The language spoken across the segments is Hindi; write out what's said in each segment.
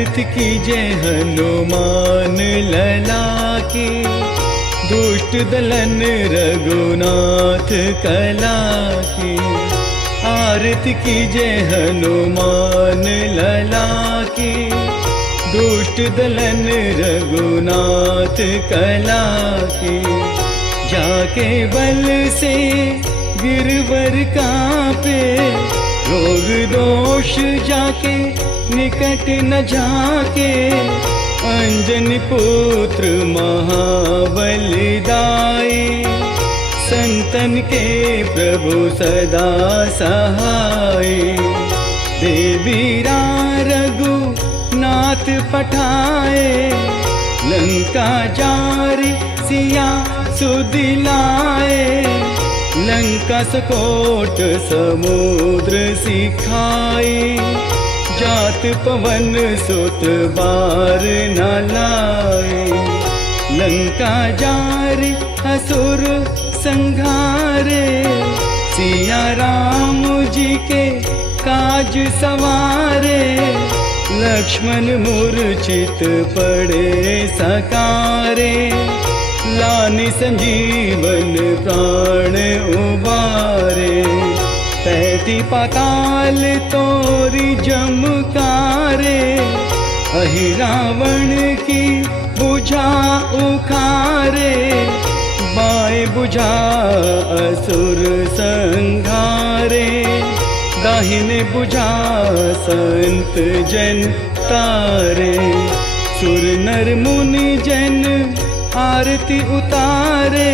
आरती कीजे हनुमान लला की, दुष्ट दलन रघुनाथ कला की। आरती कीजे हनुमान लला की, दुष्ट दलन रघुनाथ कला की। जाके बल से गिरवर कांपे, रोग दोष जाके निकट न जाके। अंजनी पुत्र महाबलिदाई, संतन के प्रभु सदा सहाय। देवीरा रघुनाथ पठाए, लंका जारी सिया सुदिलाए। लंका सकोट समुद्र सिखाए, जात पवन सुत बार न लाए। लंका जारी असुर संघारे, सिया राम जी के काज सवारे। लक्ष्मण मूर्छित पड़े सकारे, लानि संजीवन प्राण उबारे। पैती पाताल तोरी जमकारे, अहि रावण की बुझा उखारे। बाएं बुझा असुर संघारे, दाहिने बुझा संत जन तारे। सुर नर मुनि जन आरती उतारे,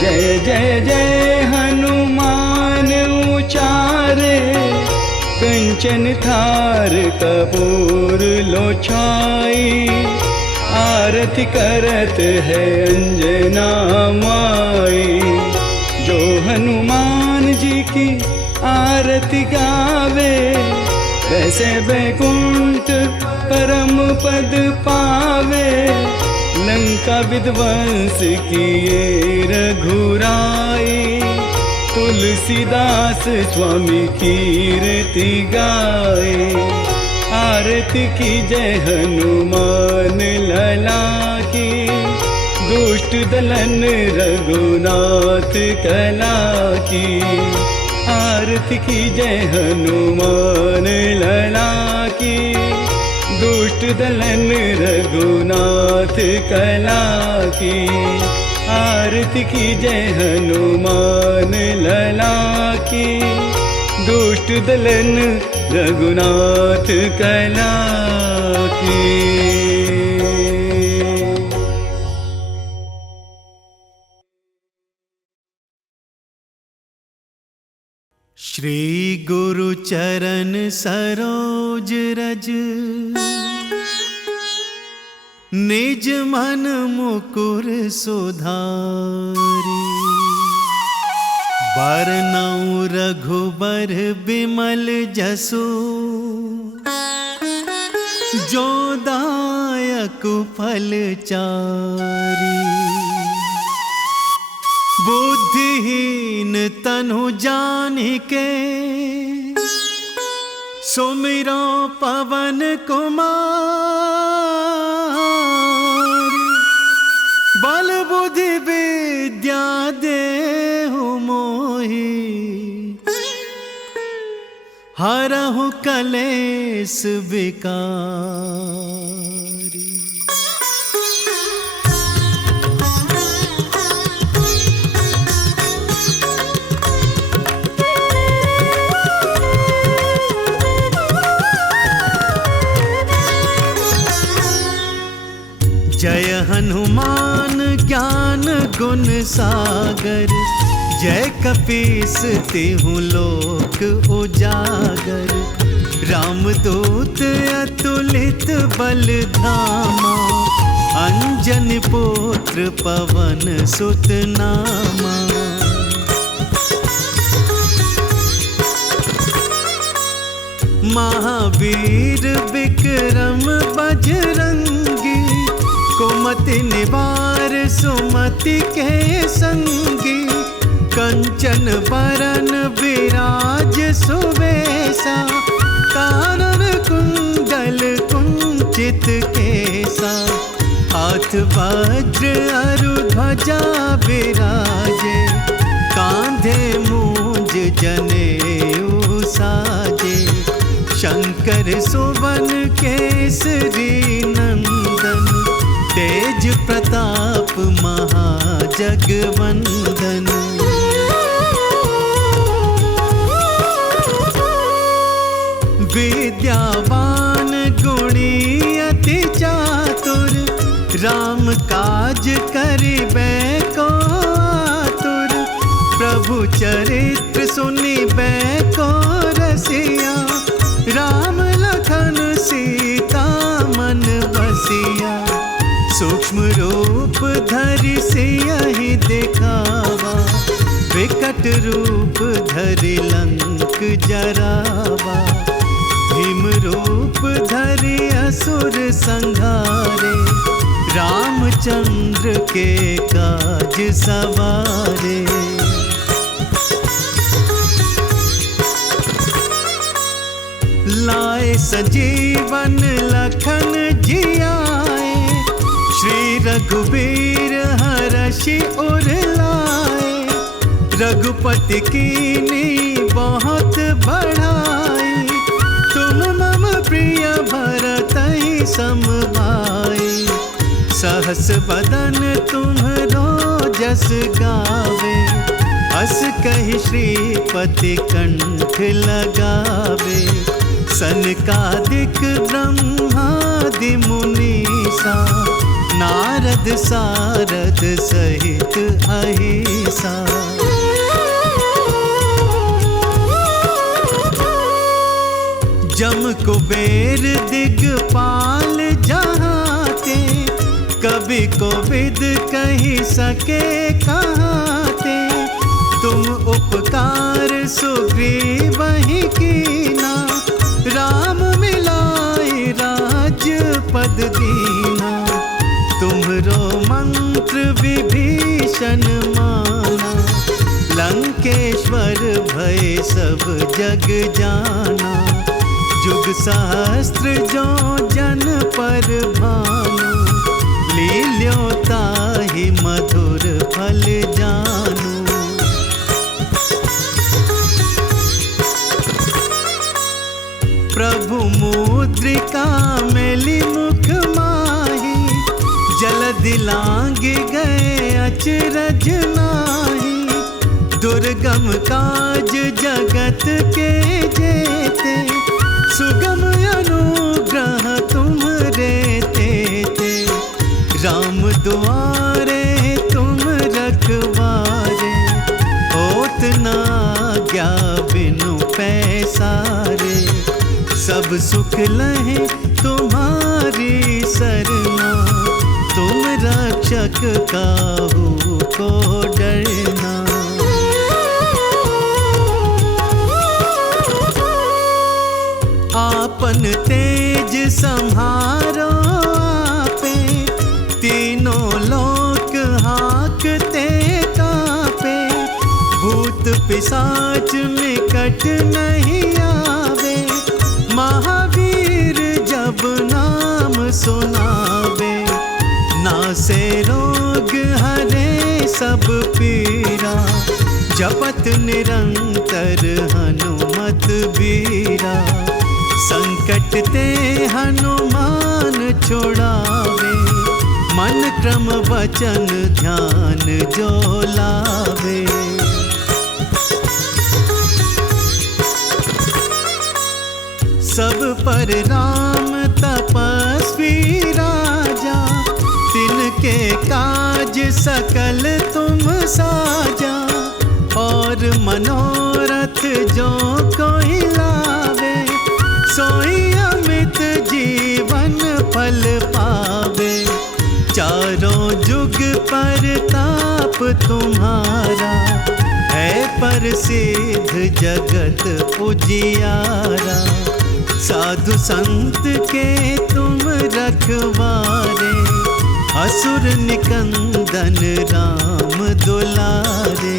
जय जय जय हनुमान उचारे। कंचन थार कपूर लो छाई, आरती करत है अंजना माई। जो हनुमान जी की आरती गावे, वैसे बैकुंठ परम पद पावे। लंका विध्वंस किए रघुराई, तुलसीदास स्वामी कीर्ति गाए। आरती की जय हनुमान लला की, दुष्ट दलन रघुनाथ कला की। आरती की जय हनुमान लला की, दुष्ट दलन रघुनाथ कला की। आरती की जय हनुमान लला की, दुष्ट दलन रघुनाथ कला की। श्री गुरु चरण सरोज रज, निज मन मुकुर सुधारी। बरनउँ रघुबर बिमल जसु, जो दायक फल चारी। बुद्धिहीन तनु जानिके, सुमिरो पवन कुमार। बल बुद्धि विद्या देहु मोहि, हरहु कलेस विकारी। जय हनुमान ज्ञान गुण सागर, जय कपीस तिहु लोक उजागर। रामदूत अतुलित बल धामा, अंजनी पुत्र पवन सुत नामा। महावीर विक्रम बजरंगी, कुमति निवार सुमति के संगी। कंचन बरन विराज सुवेशा, कानन कुंडल कुंडल चित केसा, हाथ वज्र अरु ध्वजा विराजे, कांधे मूंज जनेऊ साजे। शंकर सुवन केसरी नंदन, तेज प्रताप महाजगवंदन। विद्यावान गुणी अति चातुर, राम काज करिबे को आतुर। प्रभु चरित्र सुनिबे को रसिया, राम लखन सीता मन बसिया। सूक्ष्म रूप धरि सियहि दिखावा, विकट रूप धरि लंक जरावा। भीम रूप धरि असुर संहारे, रामचंद्र के काज सवारे। लाए संजीवन लखन जियाए, श्री रघुबीर हरषि उर लाए। रघुपति कीन्ही बहुत बढ़ाई, तुम मम प्रिय भरतहि सम भाई। सहस बदन तुम्हरो जस गावे, अस कहि श्रीपति कंठ लगावे। सनकादिक ब्रह्मादि मुनीसा, नारद सारद सहित अहिसा। जम कुबेर दिगपाल जहाते, कवि कोविद कहि सके कहाते। तुम उपकार सुग्रीवहि कीना, राम मिलाई राजपद दीना। तुम्हरो मंत्र विभीषण माना, लंकेश्वर भय सब जग जाना। जुग सहस्त्र जो जन पर भानु, लील्यो ताहि मधुर फल जानू। प्रभु मुद्रिका मेली मुख माही, जलधि लांघ गए अचरज नाही। दुर्गम काज जगत के जेते, सुगम अनुग्रह तुम्हरे तेते। राम दुआरे तुम रखवारे, होत न आज्ञा बिनु पैसारे। सब सुख लहे तुम्हारी सरना, तुम रक्षक काहू को डरना। आपन तेज संहारो आपे, तीनों लोक हाकते कापे। भूत पिशाच निकट नहीं आवे, महावीर जब नाम सुनावे। नासे रोग हरे सब पीरा, जपत निरंतर हनुमत बीरा। संकट ते हनुमान छोड़ावे, मन क्रम वचन ध्यान जो लावे। सब पर राम तपस्वी राजा, तिनके काज सकल तुम साजा। और मनोरथ जो कोई लावे, सोई अमित जीवन फल पावे। चारों जुग परताप तुम्हारा, है प्रसिद्ध जगत उजियारा। साधु संत के तुम रखवारे, असुर निकंदन राम दुलारे।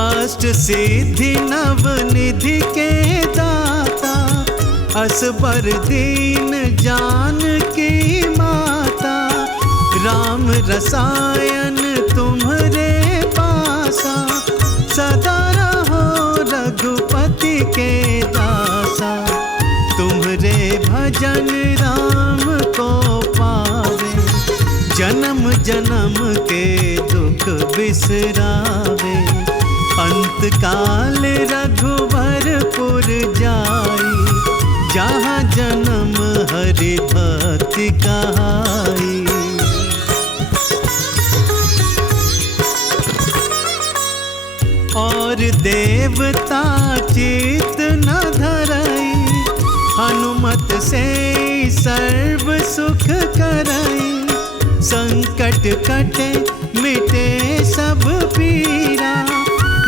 अष्ट सिद्धि नव निधि के दाता, असबर दीन जानकी माता। राम रसायन तुम्हरे पासा, सदा रहो रघुपति के दासा। तुम्हरे भजन राम को पावे, जन्म जन्म के दुख बिसरावे। अंत काल रघुवरपुर जाई, जहाँ जन्म हरि भक्ति कहाई। और देवता चित न धरई, हनुमत से सर्व सुख करई। संकट कटे मिटे सब पीरा,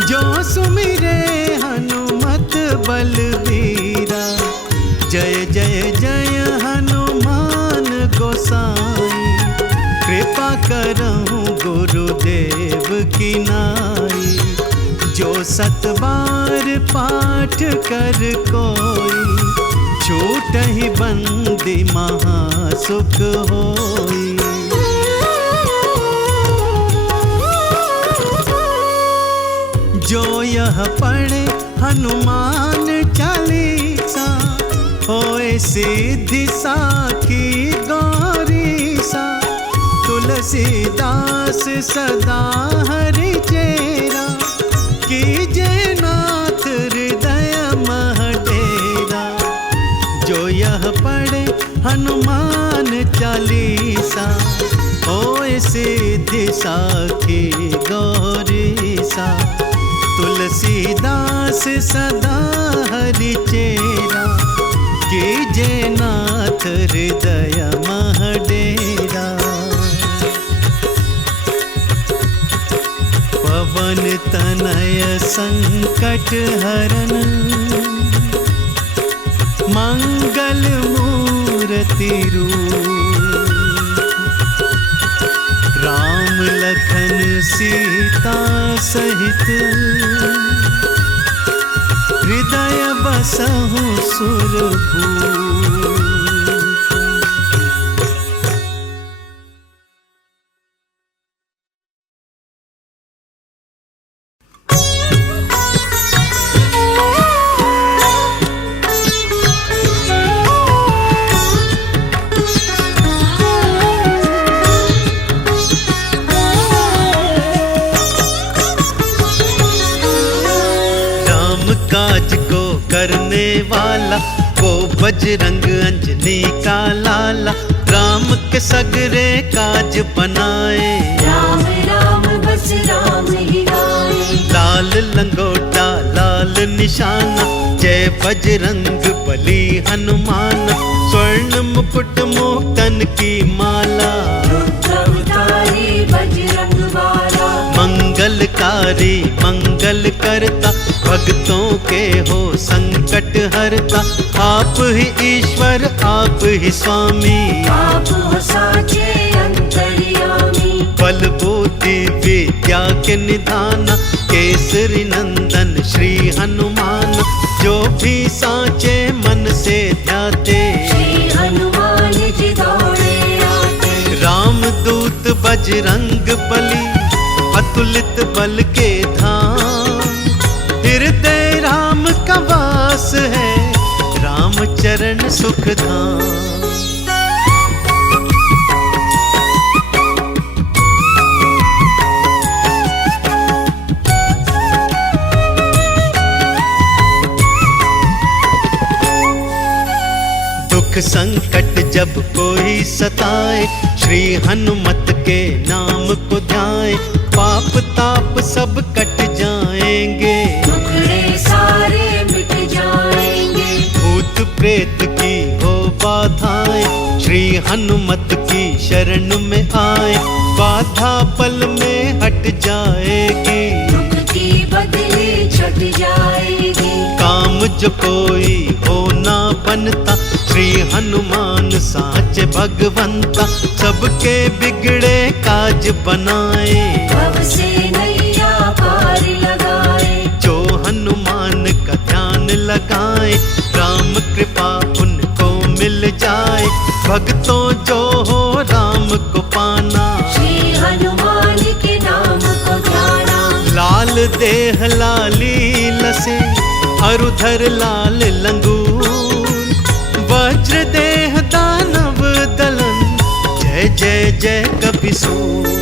जो सुमिरे हनुमत बलबीरा। जय जय जय हनुमान गोसाई, कृपा करहु गुरुदेव की नाई। जो 7 बार पाठ कर कोई, छूटहि बंदी महासुख होई। जो यह पढ़े हनुमान चालीसा, होए सिद्धि साखी गौरीसा। तुलसीदास सदा हरि चेरा, कीजे नाथ हृदय मह डेरा। जो यह पढ़े हनुमान चालीसा, होए सिद्धि साखी गौरीसा। तुलसीदास सदा हरि चेरा, कीजे नाथ हृदय मह डेरा। पवन तनय संकट हरन, मंगल मूर्ति रूप। राम लखन सीता सहित, हृदय बसहु सुरभूप। काज को करने वाला, को बजरंग अंजनी का लाला। राम के सगरे काज बनाए, राम राम बस राम ही गाए। लाल लंगोटा लाल निशाना, जय बजरंग बली हनुमान। स्वर्ण मुकुट मोक्तन की माला, रुद्र अवतारी बजरंग वाला। मंगलकारी मंगल करता, भक्तों के हो संकट हरता। आप ही ईश्वर आप ही स्वामी, आप हो साचे अंतर्यामी। बल बुद्धि विद्या के निधान, केसरी नंदन श्री हनुमान। जो भी साचे मन से ध्याते, श्री हनुमान जी दौड़े आते। राम दूत बजरंग बली, अतुलित बल के धाम। हृदय राम का वास है, राम चरण सुख धाम। दुख संकट जब कोई सताए, श्री हनुमत के नाम को ध्याए। पाप ताप सब कट जाएंगे, दुखड़े सारे मिट जाएंगे। भूत प्रेत की हो बाधाएं, श्री हनुमत की शरण में आए। बाधा पल में हट जाएगी, दुख की बदली छट जाएगी। काम जो कोई हो ना बनता, श्री हनुमान साच भगवंता। सबके बिगड़े काज बनाए, भव से नैया पार लगाए। जो लगाए, राम कृपा उनको मिल जाए। भक्तों जो हो राम को पाना, श्री हनुमान के नाम को ध्याना। लाल देह लाली लसे, अरुधर लाल लंगूर, वज्र देह दानव दलन, जय जय जय कपिसूर।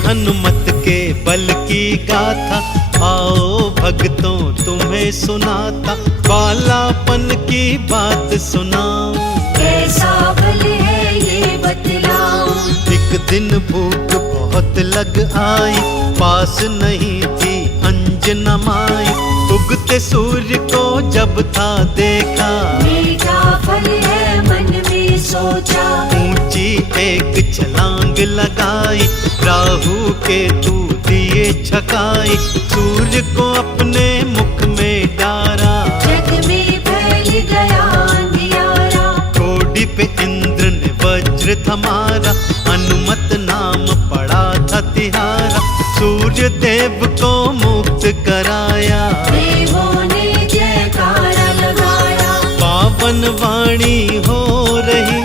हनुमत के बल की गाथा, आओ भक्तों तुम्हें सुनाता। बालापन की बात सुनाऊं, कैसा बल है ये बतलाऊं। एक दिन भूख बहुत लग आई, पास नहीं थी अंजना माई। उगते सूर्य को जब था देखा, मीठा फल है मन में सोचा। ऊंची एक छलांग लगाई, राहु केतु दिए छकाई। सूर्य को अपने मुख में डारा, जग में फैल गया अंधियारा। कोडी पे इंद्र ने वज्र थमारा, हनुमत नाम पड़ा था तिहारा। सूर्य देव को मुक्त कराया, देवों ने जयकारा लगाया। पावन वाणी हो रही,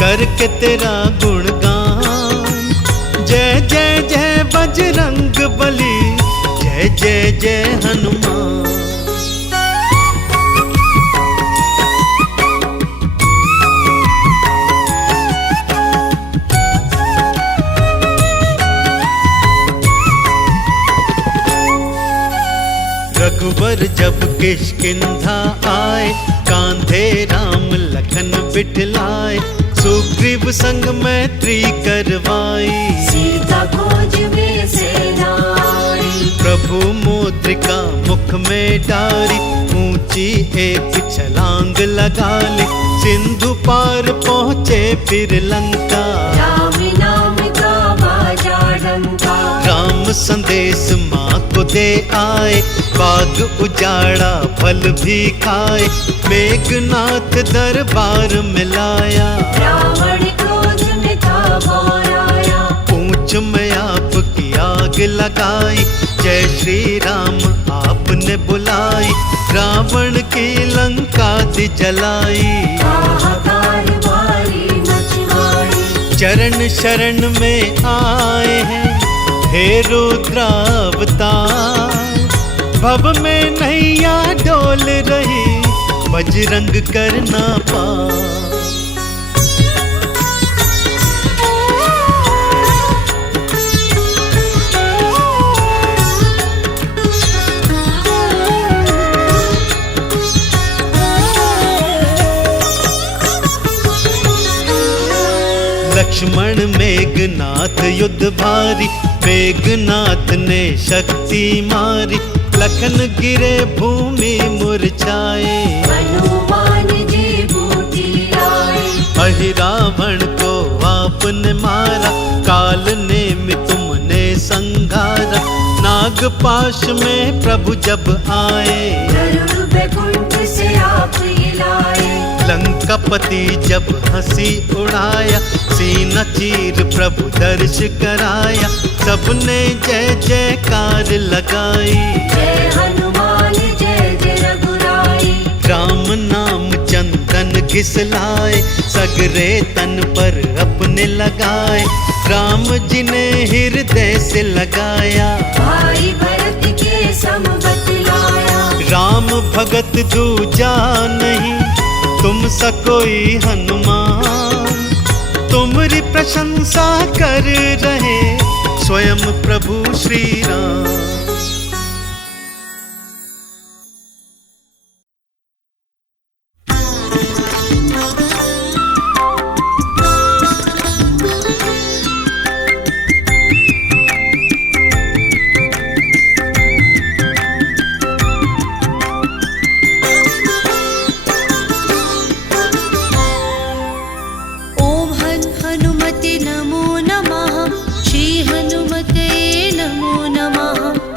करके तेरा गुणगान। जय जय जय बजरंग बली, जय जय जय हनुमान। रघुवर जब किष्किंधा आए, कांधे राम लखन बिठलाए। सुग्रीव संग मैत्री करवाई, सीता खोज में सेना आई। प्रभु मुद्रिका मुख में डारी, ऊंची एक छलांग लगा ली। सिंधु पार पहुँचे फिर लंका, राम नाम का बाजा डंका। राम संदेश माँ को दे आए, बाग उजाड़ा फल भी खाए। मेघनाथ दरबार में लाया, रावण क्रोध में था घोराया। पूंछ में आपकी आग लगाई, जय श्री राम आपने बुलाई। रावण की लंका दी जलाई, हाहाकार भारी मचवाई। चरण शरण में आए हैं हे रुद्रावतार। भव में नैया डोल रही, बजरंग करना पार। लक्ष्मण मेघनाथ युद्ध भारी, मेघनाथ ने शक्ति मारी। लखन गिरे भूमि मुरझाए, हनुमान जी बूटी लाए। अहि रावण को आपने मारा, काल ने तुमने संघारा। नागपाश में प्रभु जब आए, गरुड़ बैकुंठ से आप ही लाए। लंकापति जब हंसी उड़ाया, सीना चीर प्रभु दर्श कराया। सबने जय जयकार लगाई, जय हनुमान जय जय रघुराई। राम नाम चंदन घिसलाए, सगरे तन पर अपने लगाए। राम जी ने हृदय से लगाया, भाई भरत के सम बतलाया। राम भगत दूजा नहीं, तुम सा कोई हनुमान। तुम्हारी प्रशंसा कर रहे स्वयं प्रभु श्री राम। हनुमते नमो नमः, श्री हनुमते नमो नमः।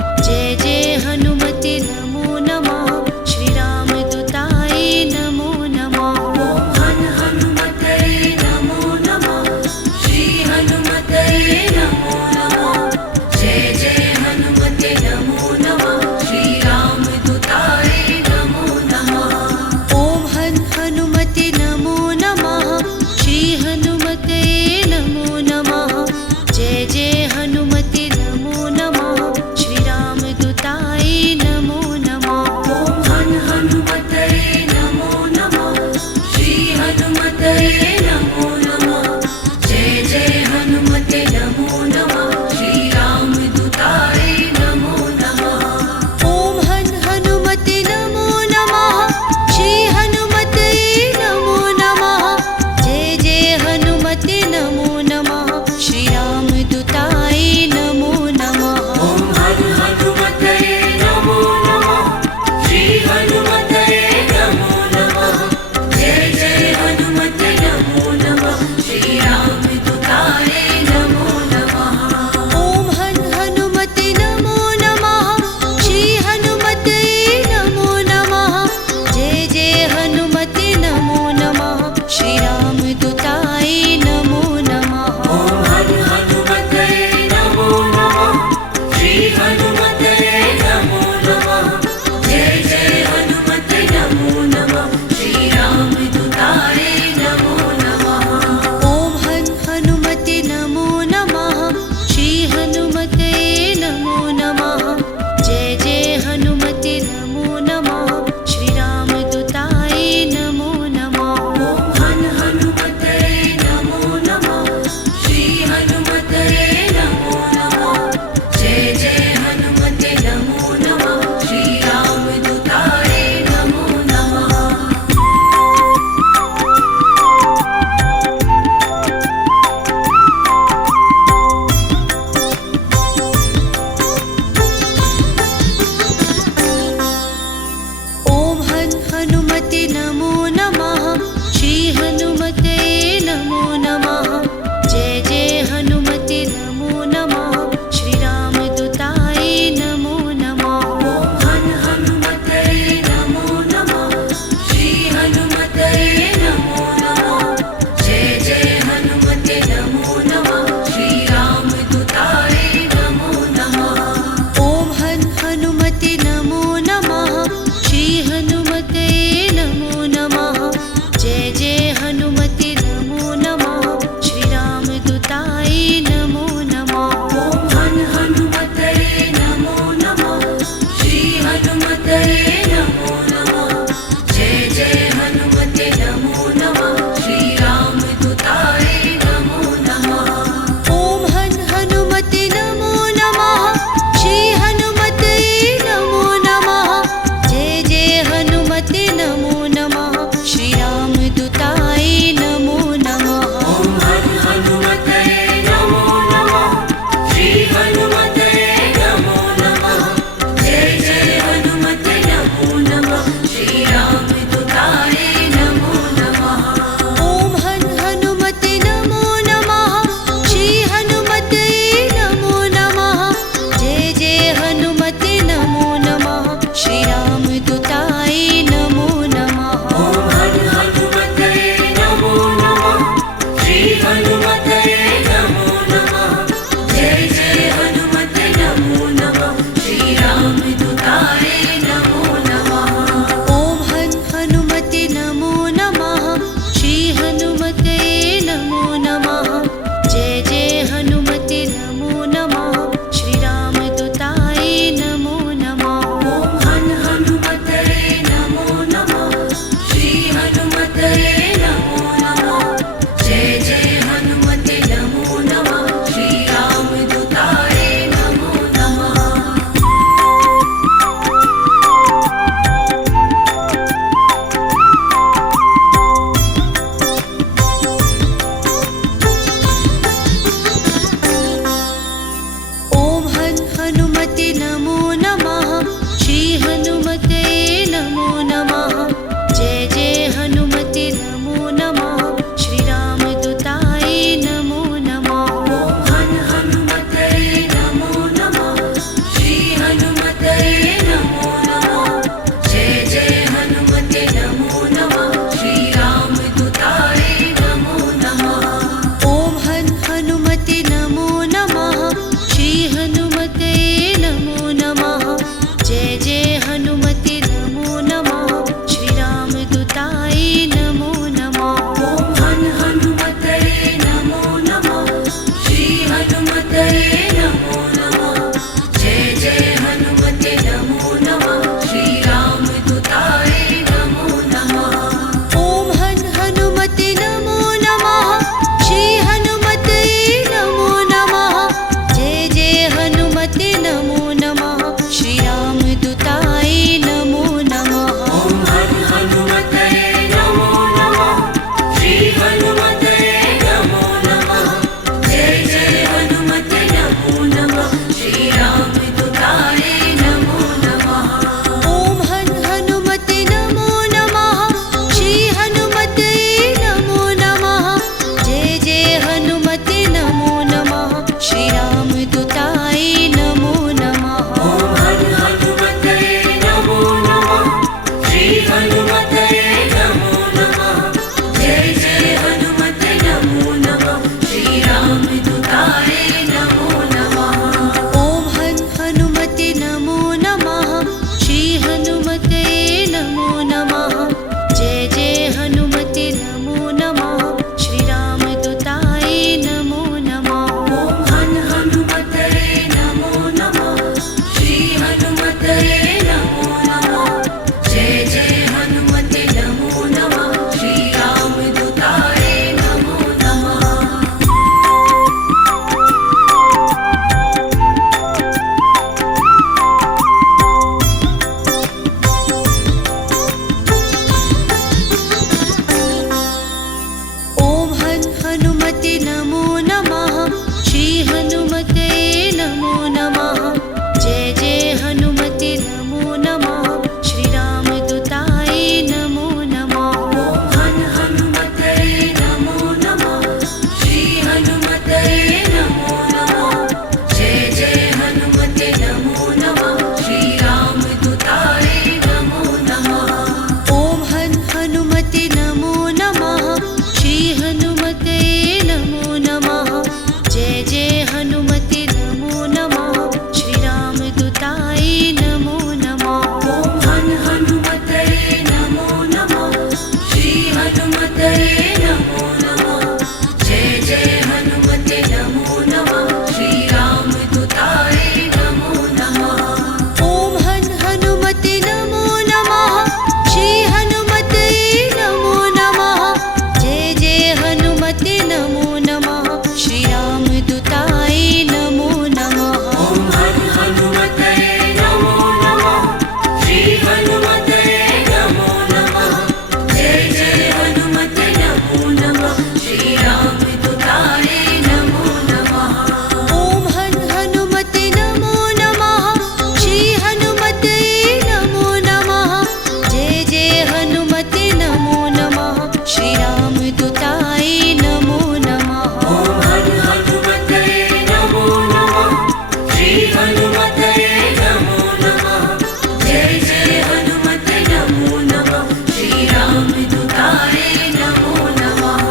नमो नमः।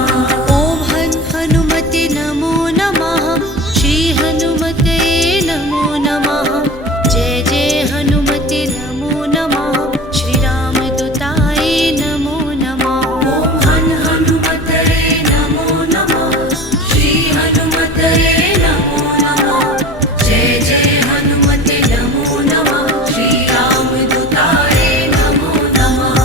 ॐ हनुमते नमो नमः। श्री हनुमते नमो नमः। जय जय हनुमते नमो नमः। श्री रामदूताय नमो नमः। ॐ हनुमते नमो नमः। श्री हनुमते नमो नमः। जय जय हनुमते नमो नमः। श्री रामदूताय नमो नमः।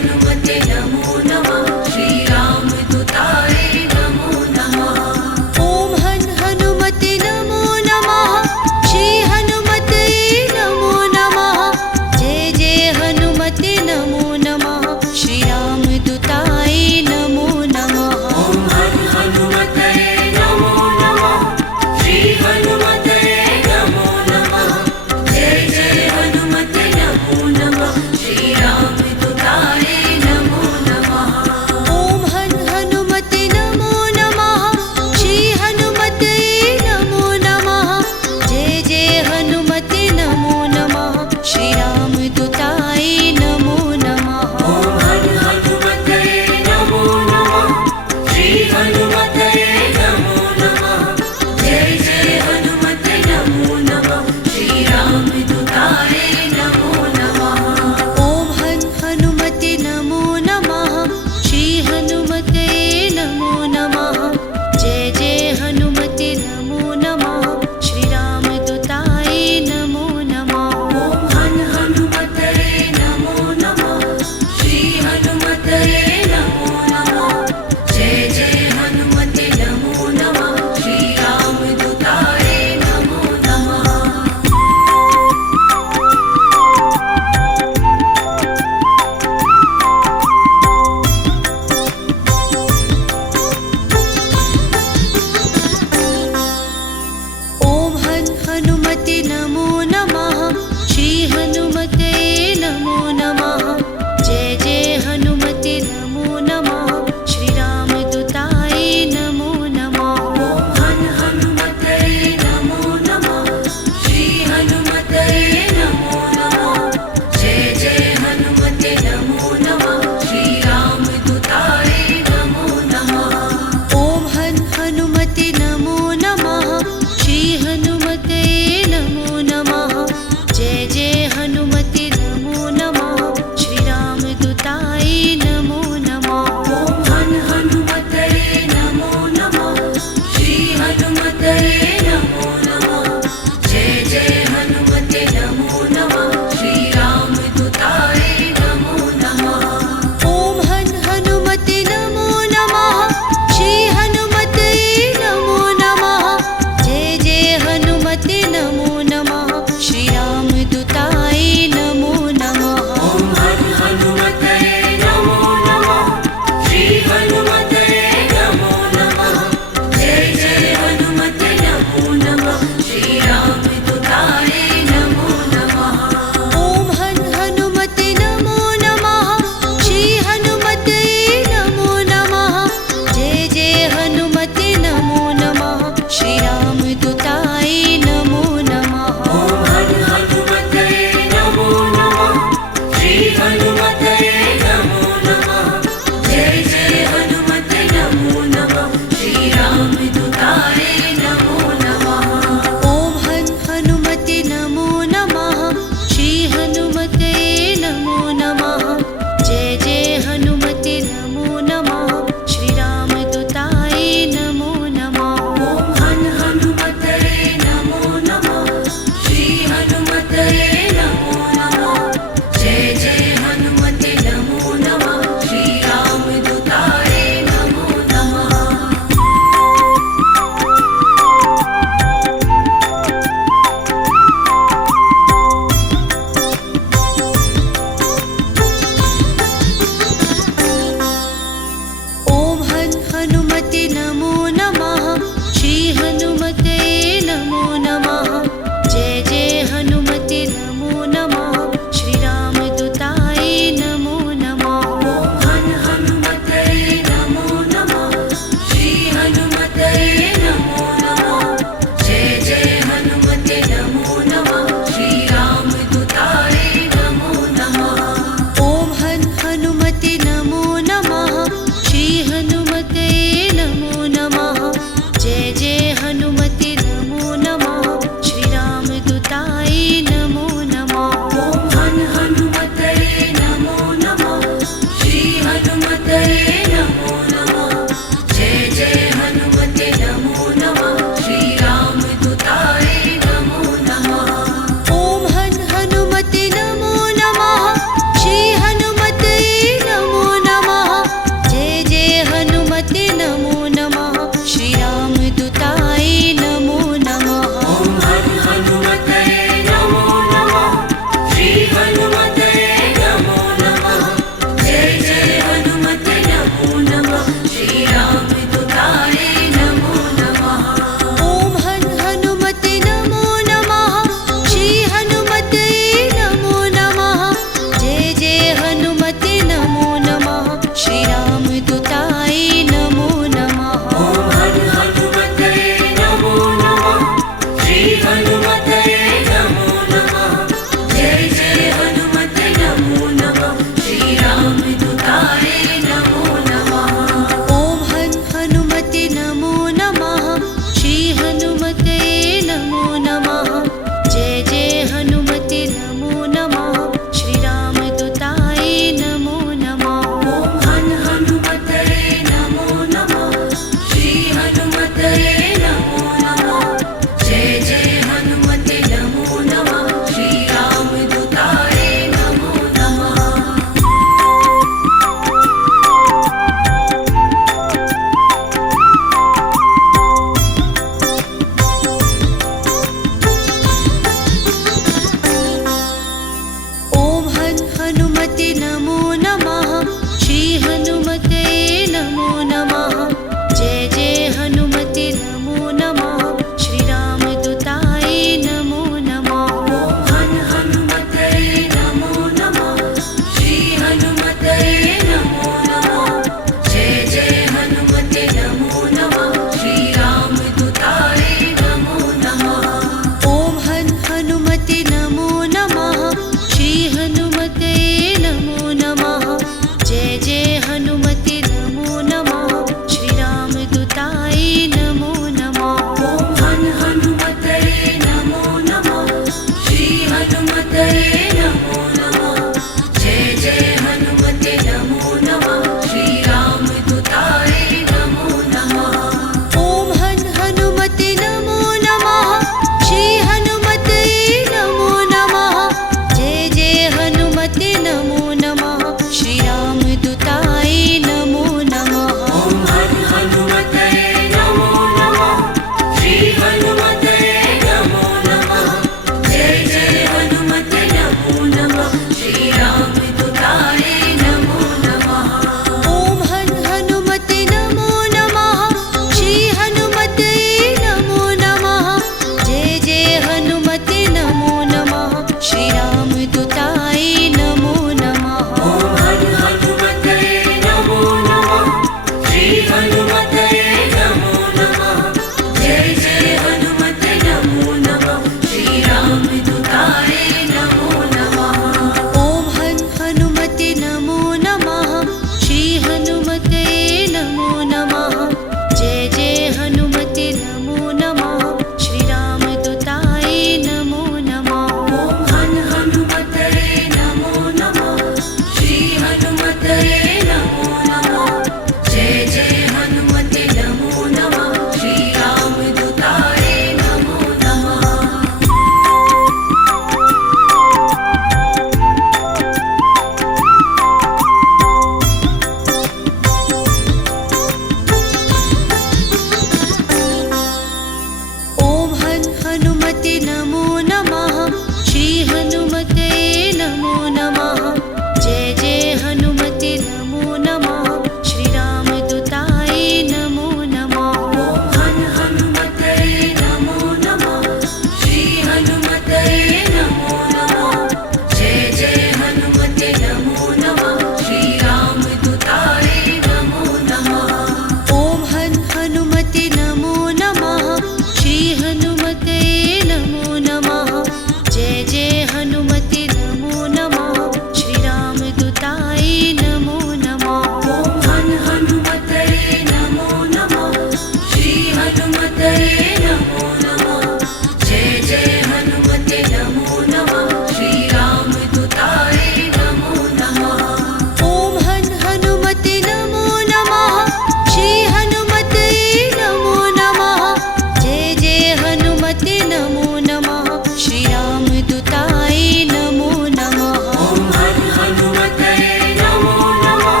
नमः श्रीरामदूताय नमो नमः ॐ हन् हनुमते नमो नमः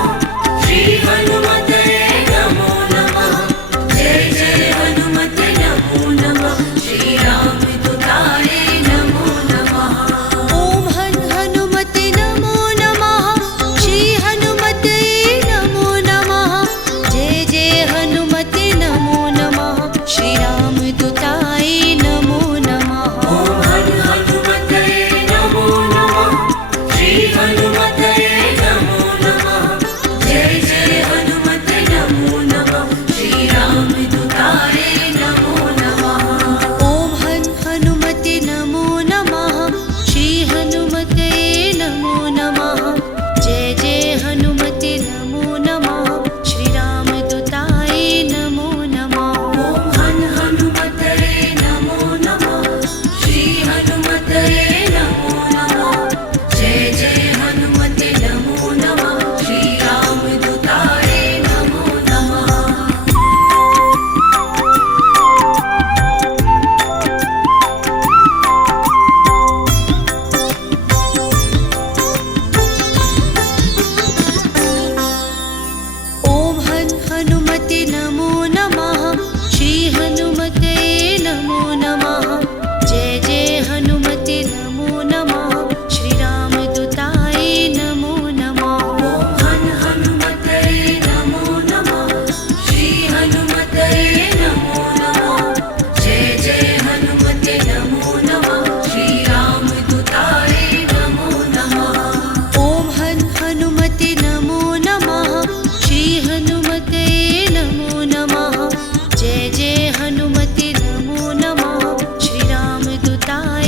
श्री हनुमते नमो नमः जय जय हनुमते नमो नमः श्रीरामदूताय नमो नमः ॐ हन् हनुमते नमो नमः श्री हनुमते नमो नमः जय जय हनुमते नमो नमः श्रीरामदूताय नमो नमः ॐ हन् हनुमते नमो नमः श्री हनुमते नमो नमः जय जय हनुमते नमो नमः श्रीरामदूताय नमो नमः ॐ हन् हनुमते नमो नमः श्री हनुमते नमो नमः जय जय हनुमते नमो नमः श्रीरामदूताय नमो नमः ॐ हन् हनुमते नमो नमः श्री हनुमते नमो नमः जय जय हनुमते नमो नमः श्रीरामदूताय नमो नमः ॐ हन् हनुमते नमो नमः श्री हनुमते नमो नमः जय जय हनुमते नमो नमः श्रीरामदूताय नमो नमः ॐ हन् हनुमते नमो नमः श्री हनुमते नमो नमः जय जय हनुमते नमो नमः श्रीरामदूताय नमो नमः ॐ हन् हनुमते नमो नमः श्री हनुमते नमो नमः जय जय हनुमते नमो नमः श्रीरामदूताय